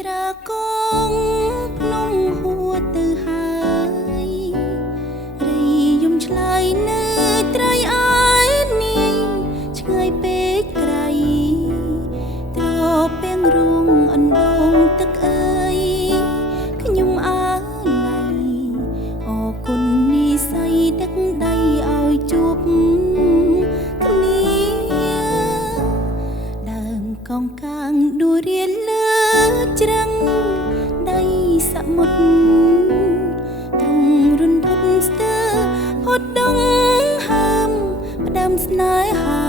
ត្រាកងភ្នំហួរទៅហើយរីយំឆ្លើយនៅត្រីអើយនាយឆ្ងាយពេកក្រៃត្រពាំងរួងអណ្ដូងទឹកអើយខ្ញុំអើឡៃអរគុណនីស័យដឹកដៃឲ្យជួបគ្នាដើមកងកាងដួលរៀនលើច្រឹងដៃសមុទ្រទ្រង់រុនពុតស្ទើផុតដងហើមផ្ដាំស្នេហា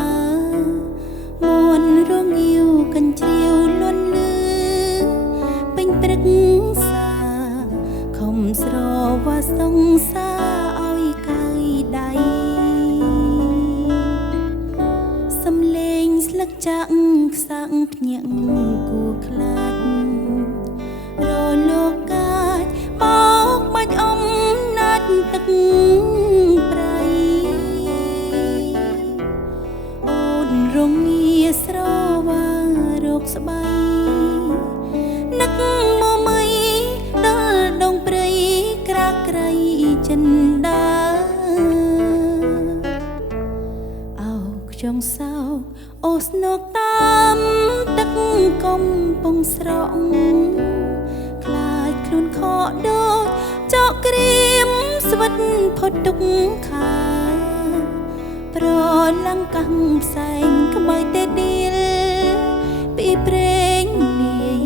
មួនរងាវកញ្ជ្រៀវលន់លឺពេញព្រឹកសាខំស្រវាសងសាឲ្យកាយដៃសំលេងស្លឹកចាក់ខ្សាក់ភ្ញាក់គួខ្លាចរលោកកាចបោកបាច់អំណាចទឹកប្រៃអូនរងាស្រវារោគស្បៃនឹកមកមីដល់ដងព្រៃក្រាក្រៃចិនដាអោខ្យងសោកអូស្នុកតាមទឹកកំពង់ស្រក់ខ្លាចខ្លួនខកដូចចកក្រៀមស្វិតផុតទុកខាប្រឡាំងកាំងផ្សែងក្បែរតែឌីលពីព្រេងនាយ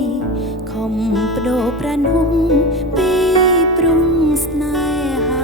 ខំបដូរប្រានហុងពីព្រុងស្នេហា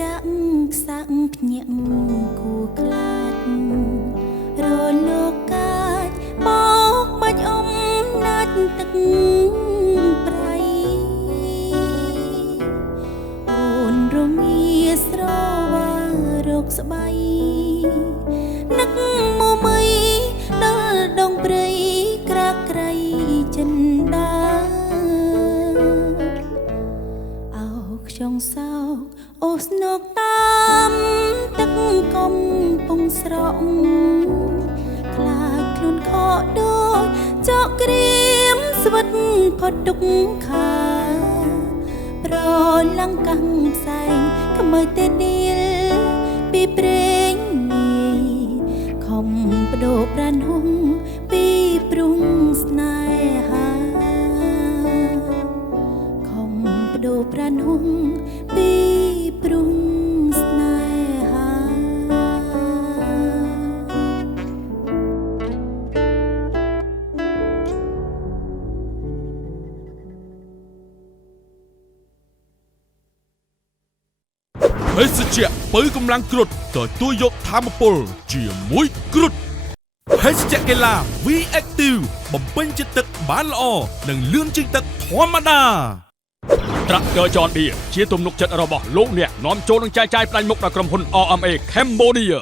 ចាក់ខ្សាក់ភ្ញាក់គួខ្លាចរលោកកាចបោកបាច់អំណាចទឹកប្រៃអូនរងាស្រវារោគស្បៃនឹកមកមីដល់ដងព្រៃក្រាក្រៃចិនដាអោខ្យងសោកអូស្នុកតាមទឹកកំពង់ស្រក់ខ្លាចខ្លួនខកដូចចកក្រៀមស្វិតផុតទុកខាប្រឡាំងកាំងផ្សែងក្មើតែឌីលពីព្រេងនាយខំបដូរប្រានហុងពីព្រុងស្នេហាខំបដូរប្រានហុងពីព្រុងស្នេហា ភេសជ្ជៈបើកម្លាំងគ្រុឌទទួលយកធម្មពលជាមួយគ្រុឌភេសជ្ជៈកីឡា V-Active បំពេញជាតិទឹកបានល្អនិងលឿនជាងទឹកធម្មតាត្រាក់ទ័រចនឌីជាទំនុកចិត្តរបស់លោកអ្នកនាំចូលនឹងចែកចាយផ្ដាច់មុខដល់ក្រុមហ៊ុន RMA Cambodia